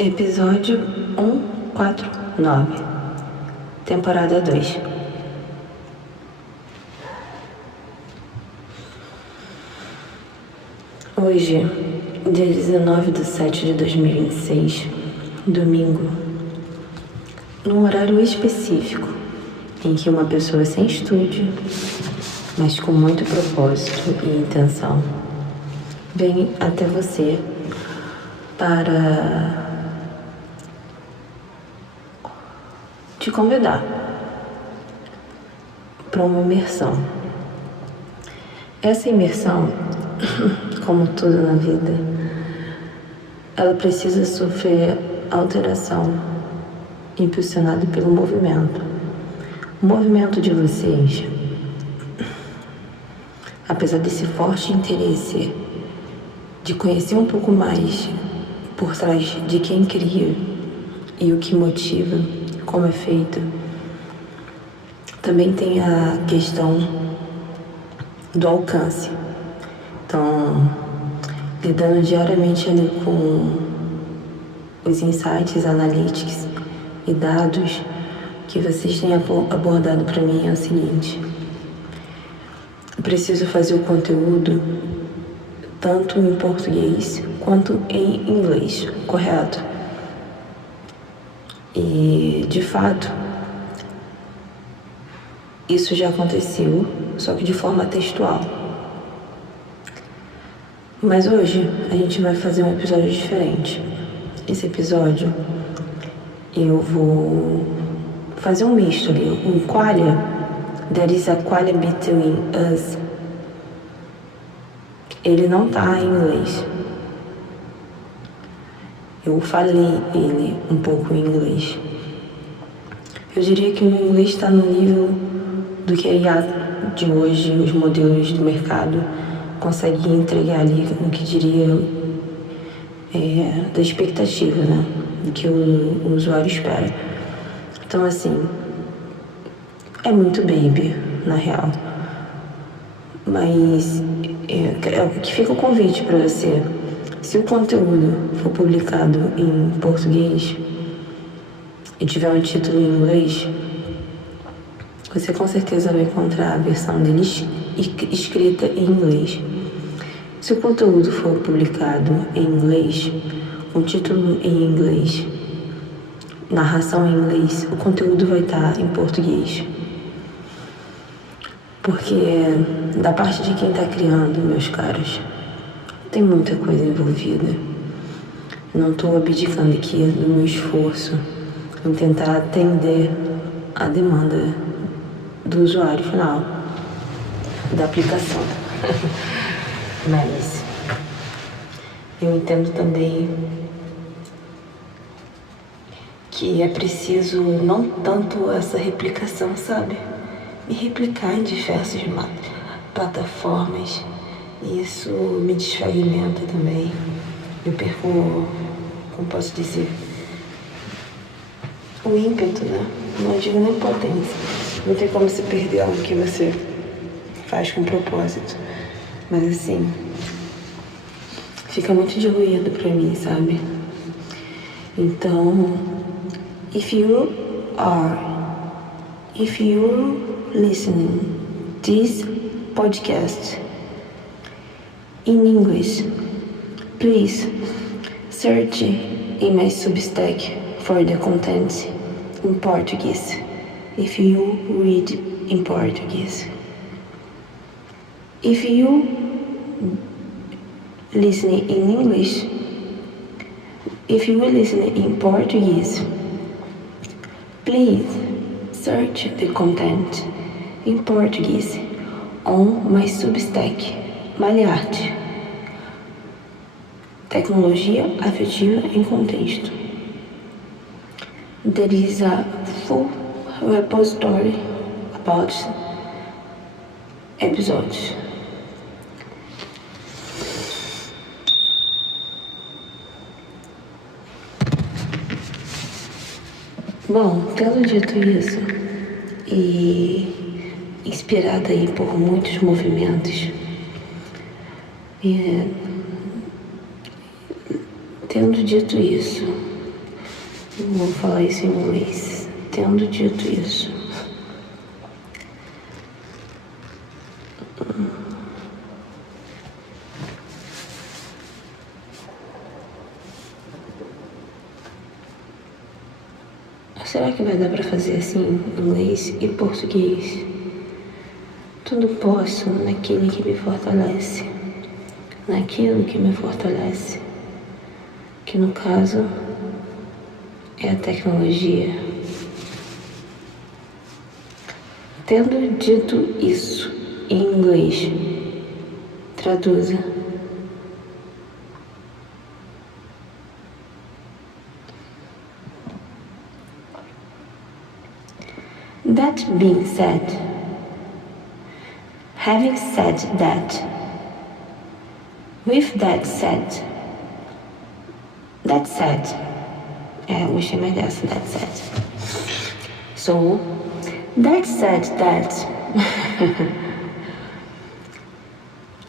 Episódio 149, temporada 2. Hoje, dia 19/7/2026, domingo, num horário específico, em que uma pessoa sem estúdio, mas com muito propósito e intenção, vem até você para te convidar para uma imersão. Essa imersão, como tudo na vida, ela precisa sofrer alteração impulsionada pelo movimento. O movimento de vocês, apesar desse forte interesse de conhecer um pouco mais por trás de quem cria e o que motiva, como é feito, também tem a questão do alcance. Então, lidando diariamente ali com os insights analytics e dados que vocês têm abordado para mim é o seguinte: eu preciso fazer o conteúdo tanto em português quanto em inglês, correto? E, de fato, isso já aconteceu, só que de forma textual. Mas hoje a gente vai fazer um episódio diferente. Esse episódio eu vou fazer um misto ali, um qualia. There is a qualia between us. Ele não tá em inglês. Eu falei ele um pouco em inglês. Eu diria que o inglês está no nível do que a IA de hoje, os modelos do mercado, conseguem entregar ali no que diria da expectativa, né? Do que o usuário espera. Então, assim, é muito baby, na real. Mas que fica o convite para você. Se o conteúdo for publicado em português e tiver um título em inglês, você com certeza vai encontrar a versão dele escrita em inglês. Se o conteúdo for publicado em inglês, com título em inglês, narração em inglês, o conteúdo vai estar em português. Porque da parte de quem está criando, meus caros, tem muita coisa envolvida. Eu não estou abdicando aqui do meu esforço em tentar atender a demanda do usuário final, da aplicação. Mas eu entendo também que é preciso não tanto essa replicação, sabe? E replicar em diversas plataformas. Isso me desfragmenta também. Eu perco, como posso dizer, o ímpeto, né? Não digo nem potência. Não tem como você perder algo que você faz com propósito. Mas assim, fica muito diluído pra mim, sabe? Então, if you're listening this podcast in English, please search in my Substack for the content in Portuguese, if you read in Portuguese. If you listening in English, if you listen in Portuguese, please search the content in Portuguese on my Substack, Maliarte. Tecnologia afetiva em contexto. There is a full repository about episodes. Bom, tendo dito isso, e inspirada aí por muitos movimentos, tendo dito isso, Vou falar isso em inglês. Tendo dito isso, será que vai dar pra fazer assim, inglês e português? Tudo posso naquele que me fortalece, naquilo que me fortalece, que no caso é a tecnologia. Tendo dito isso em inglês, traduza. That being said, having said that, with that said, eu gostei mais dessa, that said. So, that said that,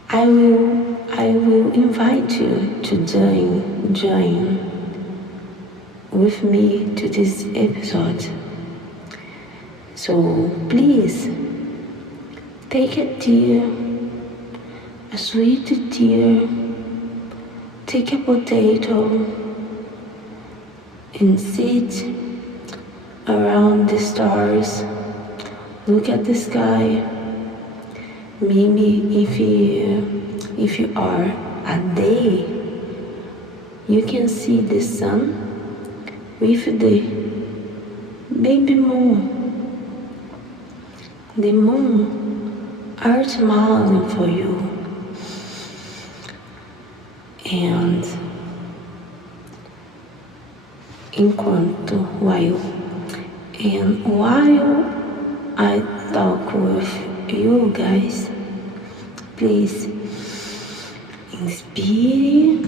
I will invite you to join with me to this episode. So please take a tear, a sweet tear, take a potato and sit around the stars, look at the sky. Maybe if you are a day, you can see the sun with the baby moon. The moon are smiling for you, and while I talk with you guys, please inspire,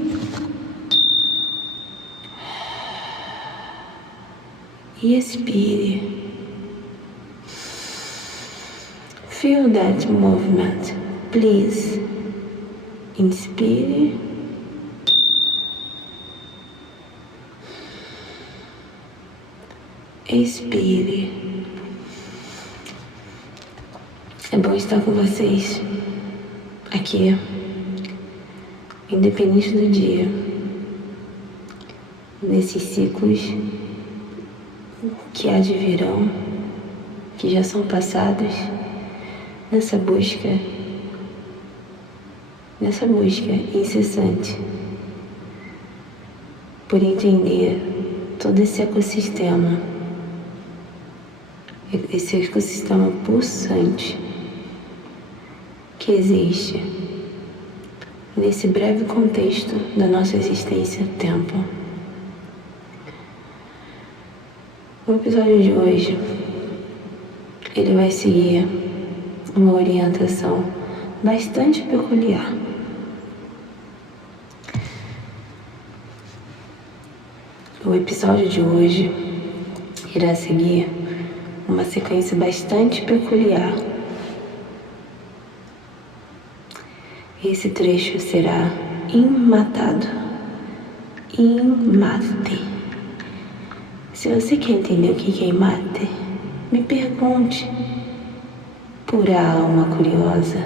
expire. Feel that movement. Please inspire, expire. É bom estar com vocês aqui, independente do dia, nesses ciclos que há de virão, que já são passados, nessa busca incessante por entender todo esse ecossistema pulsante que existe nesse breve contexto da nossa existência, tempo. O episódio de hoje, ele vai seguir uma orientação bastante peculiar. O episódio de hoje irá seguir uma sequência bastante peculiar. Esse trecho será enmatado. Enmate. Se você quer entender o que é enmate, me pergunte. Pura alma curiosa.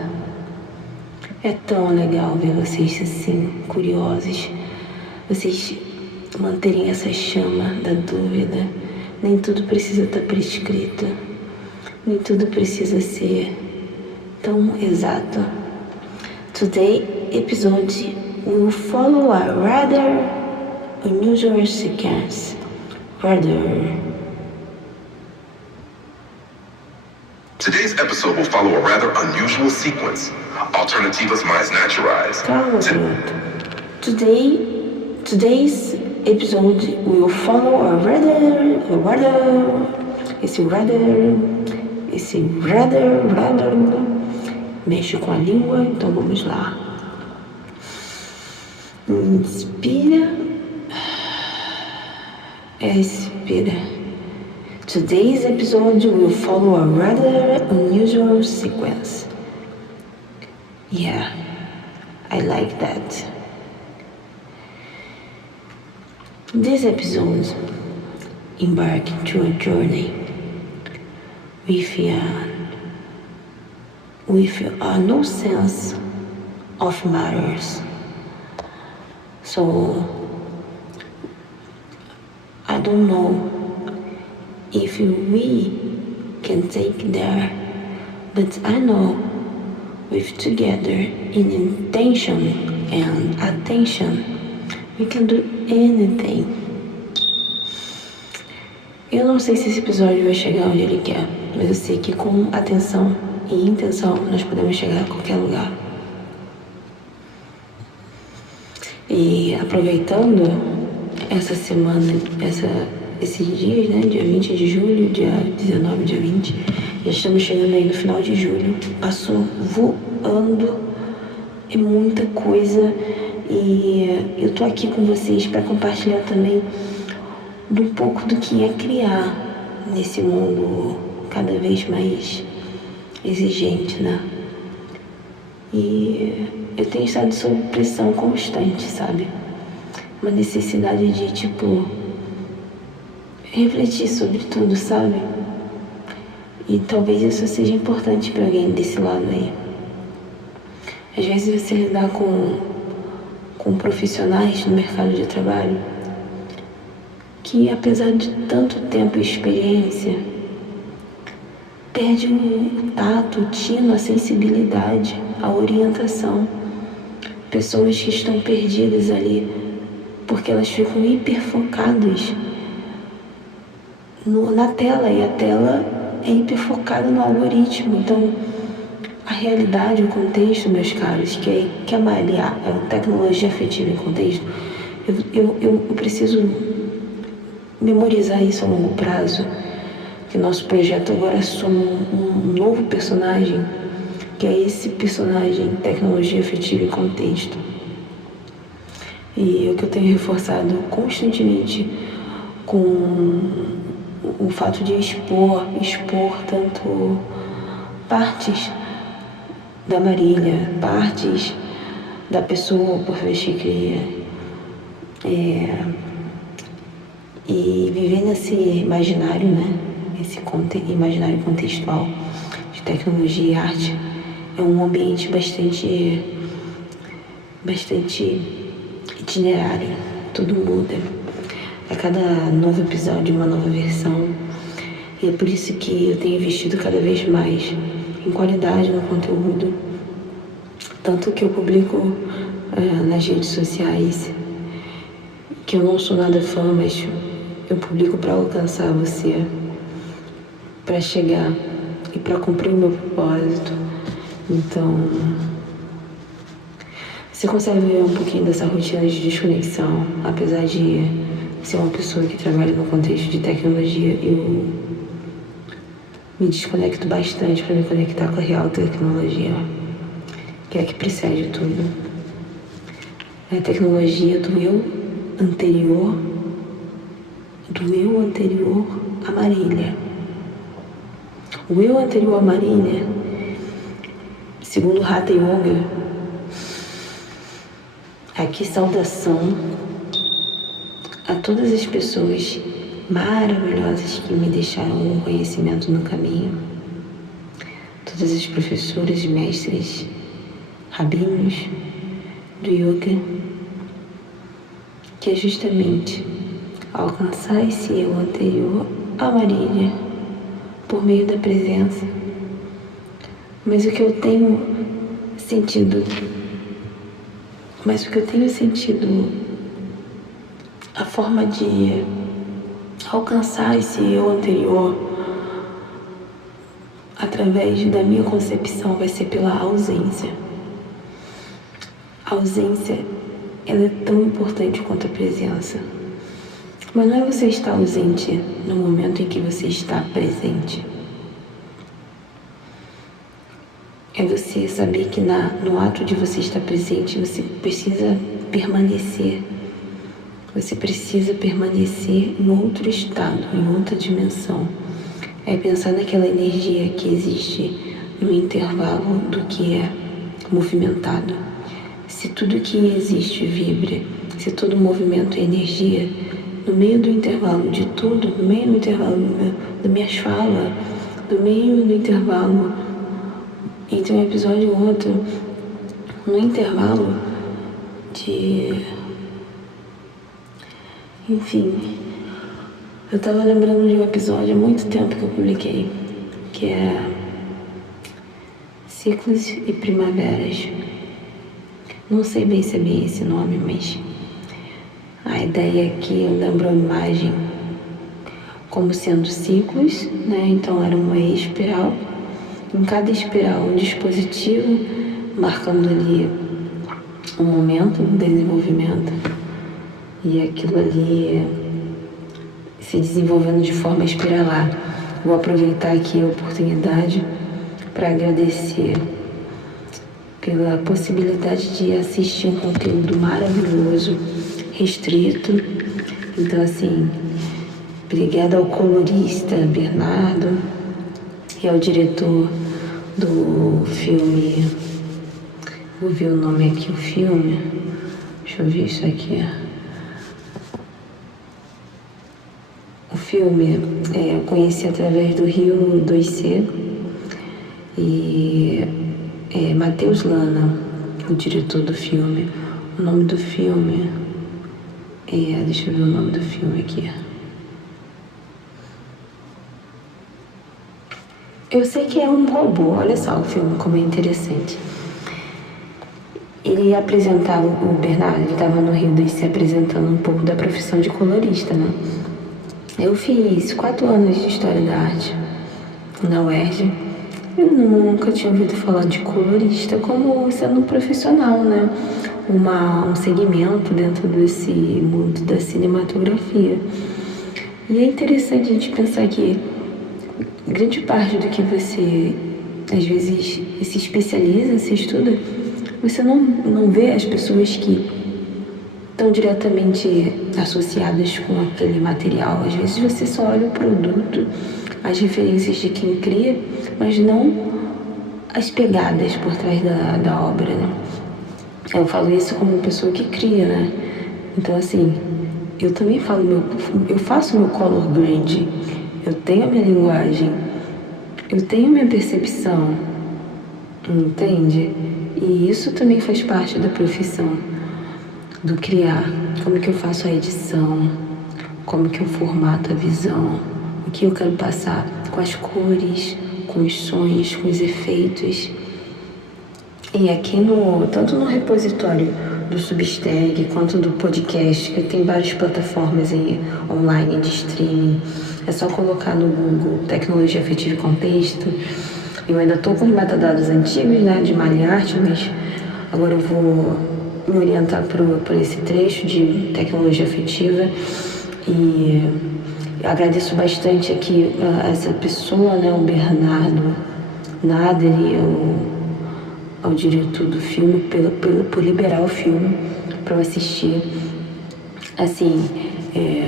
É tão legal ver vocês assim, curiosos. Vocês manterem essa chama da dúvida. Nem tudo precisa estar prescrito. Nem tudo precisa ser tão exato. Today's episode will follow a rather unusual sequence. Today's episode will follow a rather unusual sequence. Alternativas mais naturais. Calma, garoto. Today's episode will follow a esse rather, mexe com a língua, então vamos lá. Inspira, expira. Today's episode will follow a rather unusual sequence. Yeah, I like that. This episode embark into a journey with no sense of matters. So I don't know if we can take there, but I know with together in intention and attention we can do anything. Eu não sei se esse episódio vai chegar onde ele quer, mas eu sei que com atenção e intenção nós podemos chegar a qualquer lugar. E aproveitando essa semana, esses dias, né, dia 20 de julho, dia 19, dia 20, já estamos chegando aí no final de julho, passou voando, é muita coisa, e eu tô aqui com vocês para compartilhar também de um pouco do que é criar nesse mundo cada vez mais exigente, né? E eu tenho estado sob pressão constante, sabe? Uma necessidade de, refletir sobre tudo, sabe? E talvez isso seja importante para alguém desse lado aí. Às vezes você lidar com profissionais no mercado de trabalho que, apesar de tanto tempo e experiência, perde o tato, o tino, a sensibilidade, a orientação. Pessoas que estão perdidas ali porque elas ficam hiperfocadas na tela, e a tela é hiperfocada no algoritmo. Então, a realidade, o contexto, meus caros, que é malhar, é uma tecnologia afetiva em contexto, eu preciso memorizar isso a longo prazo, que nosso projeto agora soma um novo personagem, que é esse personagem tecnologia afetiva e contexto. E o que eu tenho reforçado constantemente com o fato de expor tanto partes da Marília, partes da pessoa por vez que cria, e viver nesse imaginário, né? Esse imaginário contextual de tecnologia e arte é um ambiente bastante itinerário, tudo muda. A cada novo episódio, uma nova versão, e é por isso que eu tenho investido cada vez mais em qualidade no conteúdo, tanto que eu publico nas redes sociais, que eu não sou nada fã, mas eu publico para alcançar você, para chegar e para cumprir o meu propósito. Então, você consegue ver um pouquinho dessa rotina de desconexão, apesar de ser uma pessoa que trabalha no contexto de tecnologia, eu me desconecto bastante para me conectar com a real tecnologia, que é a que precede tudo. É a tecnologia do eu anterior a Marília. O eu anterior a Marília, segundo Hatha Yoga, aqui saudação a todas as pessoas maravilhosas que me deixaram um conhecimento no caminho, todas as professoras, mestres, rabinos do yoga, que é justamente alcançar esse eu anterior a Marília por meio da presença. Mas o que eu tenho sentido, a forma de alcançar esse eu anterior através da minha concepção vai ser pela ausência. A ausência, ela é tão importante quanto a presença. Mas não é você estar ausente no momento em que você está presente. É você saber que no ato de você estar presente, você precisa permanecer. Você precisa permanecer em outro estado, em outra dimensão. É pensar naquela energia que existe no intervalo do que é movimentado. Se tudo que existe vibra, se todo movimento é energia, no meio do intervalo de tudo, no meio do intervalo das minhas falas, no meio do intervalo entre um episódio e outro, no intervalo de... Enfim, eu tava lembrando de um episódio há muito tempo que eu publiquei, que é Ciclos e Primaveras. Não sei bem se é bem esse nome, mas a ideia é que eu lembro a imagem como sendo ciclos, né? Então era uma espiral. Em cada espiral, um dispositivo marcando ali um momento, um desenvolvimento. E aquilo ali se desenvolvendo de forma espiralar. Vou aproveitar aqui a oportunidade para agradecer pela possibilidade de assistir um conteúdo maravilhoso, restrito. Então, assim, obrigada ao colorista Bernardo e ao diretor do filme. Vou ver o nome aqui, o filme. Deixa eu ver isso aqui. O filme eu conheci através do Rio 2C e Matheus Lana, o diretor do filme. O nome do filme deixa eu ver o nome do filme aqui. Eu sei que é um robô, olha só o filme como é interessante. Ele apresentava, o Bernardo, ele estava no Rio 2C apresentando um pouco da profissão de colorista, né? Eu fiz 4 anos de História da Arte na UERJ. Eu nunca tinha ouvido falar de colorista como sendo um profissional, né? Um segmento dentro desse mundo da cinematografia. E é interessante a gente pensar que grande parte do que você, às vezes, se especializa, se estuda, você não vê as pessoas que estão diretamente associadas com aquele material. Às vezes você só olha o produto, as referências de quem cria, mas não as pegadas por trás da obra, né? Eu falo isso como pessoa que cria, né? Então, assim, eu também eu faço meu color grade, eu tenho a minha linguagem, eu tenho a minha percepção, entende? E isso também faz parte da profissão, do criar. Como que eu faço a edição, como que eu formato a visão, o que eu quero passar com as cores, com os sons, com os efeitos. E aqui tanto no repositório do Substack quanto do podcast, que tem várias plataformas online de streaming, é só colocar no Google Tecnologia Afetiva e Contexto. Eu ainda estou com os metadados antigos, né, de Maliarte, mas agora eu vou me orientar por esse trecho de tecnologia afetiva. E agradeço bastante aqui a essa pessoa, né, o Bernardo Nader, ao diretor do filme, por liberar o filme para eu assistir. Assim,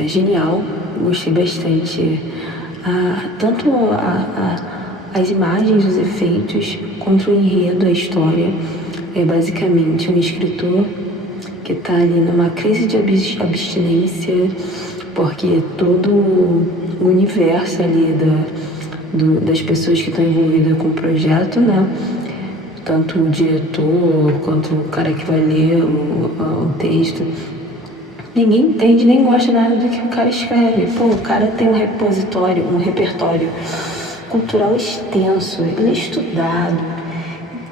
genial, gostei bastante. Tanto as imagens, os efeitos, quanto o enredo, a história. É basicamente um escritor que está ali numa crise de abstinência, porque todo o universo ali das pessoas que estão envolvidas com o projeto, né? Tanto o diretor quanto o cara que vai ler o texto, ninguém entende nem gosta nada do que o cara escreve. Pô, o cara tem um repertório cultural extenso, ele é estudado.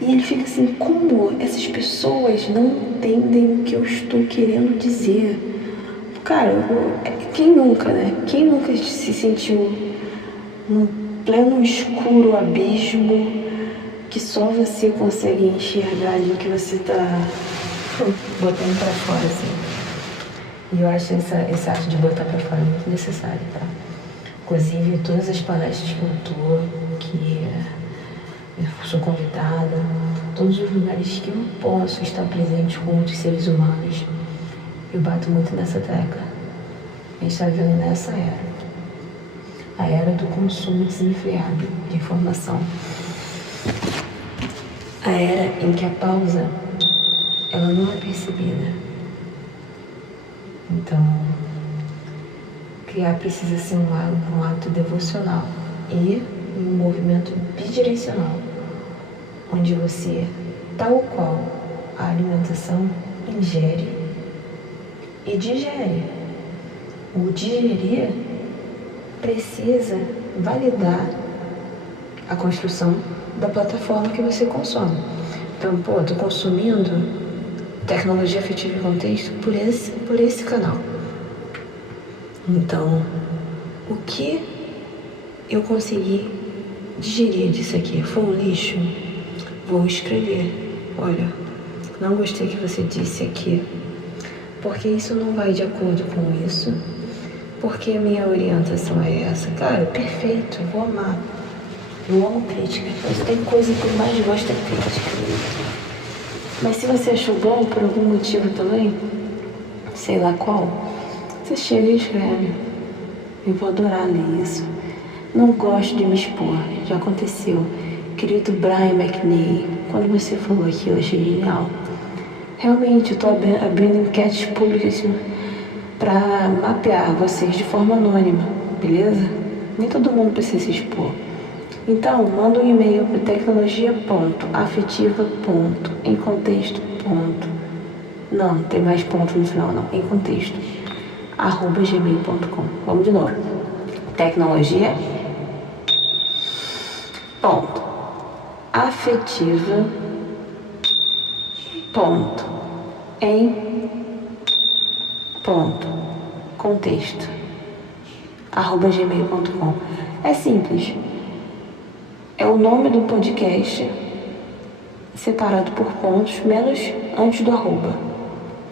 E ele fica assim, como essas pessoas não entendem o que eu estou querendo dizer? Cara, quem nunca, né? Quem nunca se sentiu num pleno escuro abismo que só você consegue enxergar ali o que você tá botando pra fora, assim? E eu acho esse ato de botar pra fora muito necessário, tá? Inclusive, todas as palestras que eu tô, que eu sou convidada, todos os lugares que eu posso estar presente com outros seres humanos, eu bato muito nessa tecla. A gente está vivendo nessa era, a era do consumo desenfreado de informação, a era em que a pausa, ela não é percebida. Então, Criar precisa ser um ato devocional e um movimento bidirecional, onde você, tal qual a alimentação, ingere e digere. O digerir precisa validar a construção da plataforma que você consome. Então, tô consumindo tecnologia afetiva e contexto por esse canal. Então, o que eu consegui digerir disso aqui? Foi um lixo? Vou escrever. Olha, não gostei que você disse aqui, porque isso não vai de acordo com isso, porque a minha orientação é essa. Cara, perfeito, vou amar. Eu amo crítica, mas tem coisa que eu mais gosto é crítica. Mas se você achou bom por algum motivo também, sei lá qual, você chega e escreve. Eu vou adorar ler isso. Não gosto de me expor, já aconteceu. Querido Brian McNay, quando você falou aquilo, eu achei genial. Realmente, eu tô abrindo enquetes públicas para mapear vocês de forma anônima, beleza? Nem todo mundo precisa se expor. Então, manda um e-mail para tecnologia.afetiva.emcontexto. Não tem mais ponto no final, não. Em contexto. @gmail.com. Vamos de novo. Tecnologia. Ponto. Afetiva. Ponto. Em. Ponto. Contexto. @gmail.com. É simples. É o nome do podcast separado por pontos, menos antes do arroba.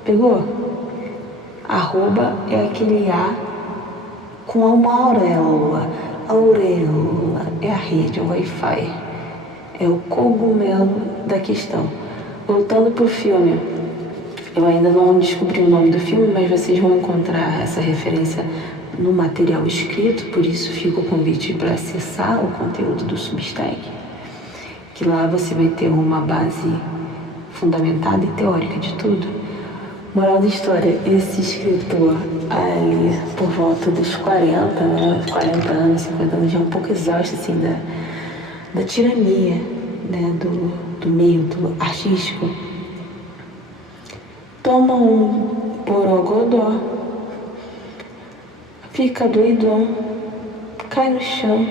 Pegou? Arroba é aquele A com uma auréola. Auréola é a rede, o Wi-Fi. É o cogumelo da questão. Voltando pro filme, eu ainda não descobri o nome do filme, mas vocês vão encontrar essa referência no material escrito, por isso fica o convite para acessar o conteúdo do Substack, que lá você vai ter uma base fundamentada e teórica de tudo. Moral da história, esse escritor ali por volta dos 40, né, 40 anos, 50 anos, já é um pouco exausto assim da tirania, né, do meio do artístico. Toma um borogodó, fica doidão, cai no chão.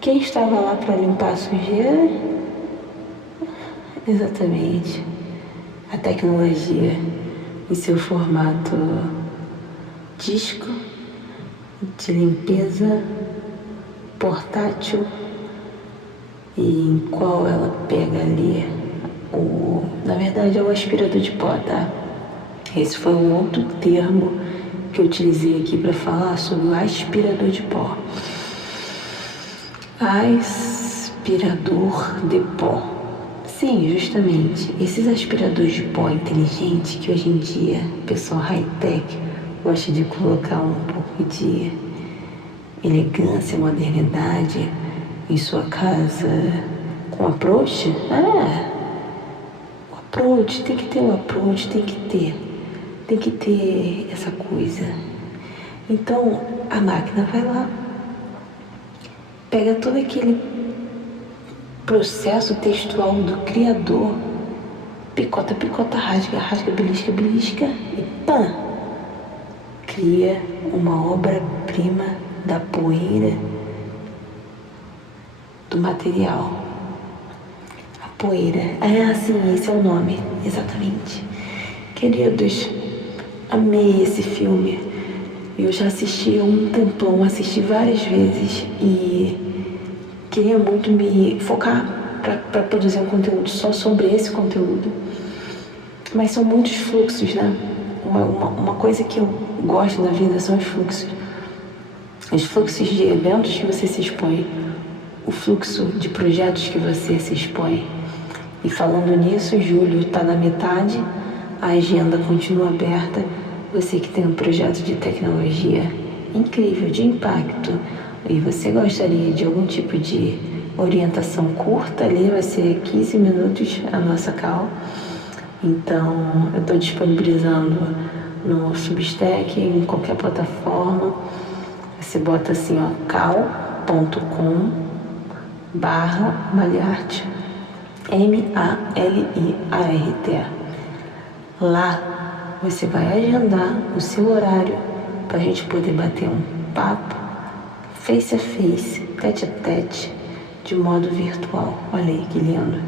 Quem estava lá para limpar a sujeira? Exatamente, a tecnologia em seu formato disco de limpeza portátil, e em qual ela pega ali na verdade é o aspirador de pó, tá? Esse foi um outro termo que eu utilizei aqui para falar sobre o aspirador de pó. Aspirador de pó. Sim, justamente, esses aspiradores de pó inteligentes que hoje em dia o pessoal high-tech gosta de colocar um pouco de elegância, modernidade em sua casa com approach. O approach, tem que ter o approach, tem que ter essa coisa. Então a máquina vai lá, pega todo aquele processo textual do criador, picota, rasga, belisca e pã! Cria uma obra-prima da poeira do material. A poeira. Sim, esse é o nome, exatamente. Queridos, amei esse filme. Eu já assisti há um tempão, assisti várias vezes e queria muito me focar para produzir um conteúdo só sobre esse conteúdo. Mas são muitos fluxos, né? Uma coisa que eu gosto na vida são os fluxos. Os fluxos de eventos que você se expõe, o fluxo de projetos que você se expõe. E falando nisso, julho está na metade, a agenda continua aberta. Você que tem um projeto de tecnologia incrível, de impacto, e você gostaria de algum tipo de orientação curta, ali vai ser 15 minutos a nossa call. Então, eu estou disponibilizando no Substack, em qualquer plataforma. Você bota assim, ó, cal.com/Maliarte, MALIART. Lá você vai agendar o seu horário para a gente poder bater um papo face a face, tete a tete, de modo virtual. Olha aí que lindo.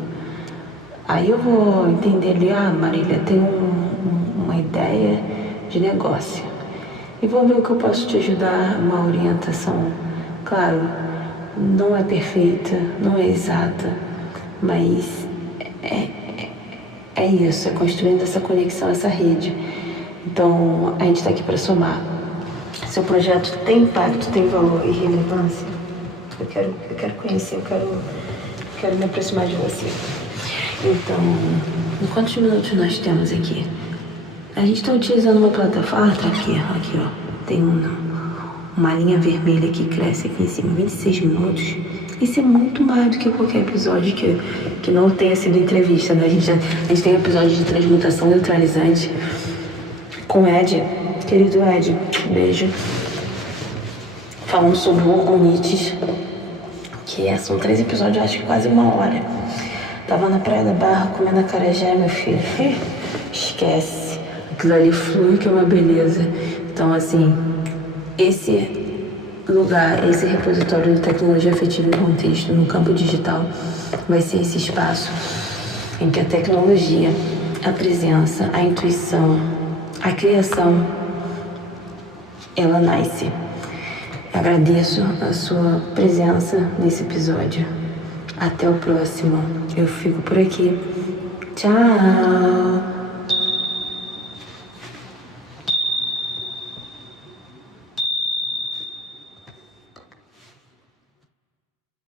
Aí eu vou entender ali, Marília, tem uma ideia de negócio. E vou ver o que eu posso te ajudar, uma orientação. Claro, não é perfeita, não é exata, mas é isso, é construindo essa conexão, essa rede. Então, a gente está aqui para somar. Seu projeto tem impacto, tem valor e relevância? Eu quero conhecer, eu quero me aproximar de você. Então, em quantos minutos nós temos aqui? A gente está utilizando uma plataforma, tá aqui, ó. Tem uma linha vermelha que cresce aqui em cima, 26 minutos. Isso é muito mais do que qualquer episódio que não tenha sido entrevista, né? A gente tem episódio de transmutação neutralizante com Ed, querido Ed, beijo. Falando sobre orgonites, que são 3 episódios, acho que quase 1 hora. Tava na Praia da Barra comendo acarajé, meu filho. Esquece. Aquilo ali flui, que é uma beleza. Então, assim, esse lugar, esse repositório de tecnologia afetiva em contexto no campo digital vai ser esse espaço em que a tecnologia, a presença, a intuição, a criação, ela nasce. Agradeço a sua presença nesse episódio. Até o próximo. Eu fico por aqui. Tchau!